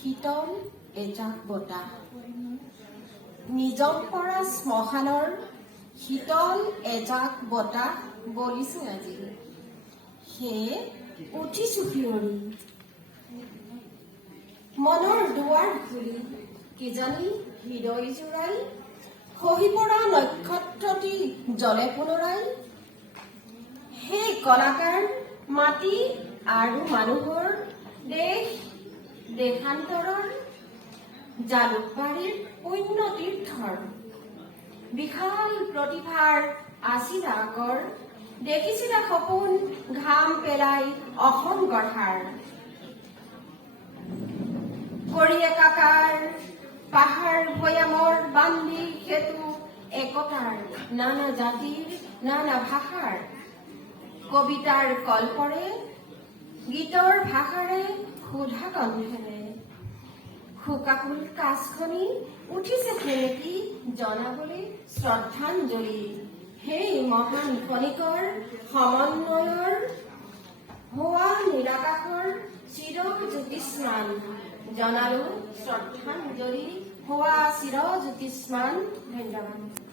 শীতল এজাক বতাহ নিজক পৰা শ্মশানৰ শীতল এজাক বতাহ বলিছো আজি সেয়ে উঠিছো ফিৰৰি মনৰ দুৱাৰ খুলি কিজানি হৃদয় জোৰাই খহি পৰা নক্ষত্ৰটি জলে পুনৰাই সেই কলাকাৰ মাটি আৰু মানুহৰ দেশ দেশান্তৰৰ জালুকবাৰীৰ পুণ্য তীৰ্থৰ বিশাল প্ৰতিভাৰ আছিলা আগৰ দেখিছিলা সপোন ঘাম পেলাই অসম গঢ়াৰ কৰি একাকাৰ পাহাৰ ভৈয়ামৰ বান্ধি সেতু একতাৰ নানা জাতিৰ নানা ভাষাৰ কবিতাৰ কল্পৰে গীতৰ ভাষাৰে ক্ষুধা কণ্ঠেৰে শোকাকুল কাজখনি উঠিছে সেনেকি জনাবলৈ শ্ৰদ্ধাঞ্জলি সেই মহান খনিকৰ সমন্বয়ৰ হোৱা নীলাকাশৰ চিৰজ্যোতিষ্মান জনালো শ্ৰদ্ধাঞ্জলি হোৱা চিৰজ্যোতিষ্মান ধন্যবাদ।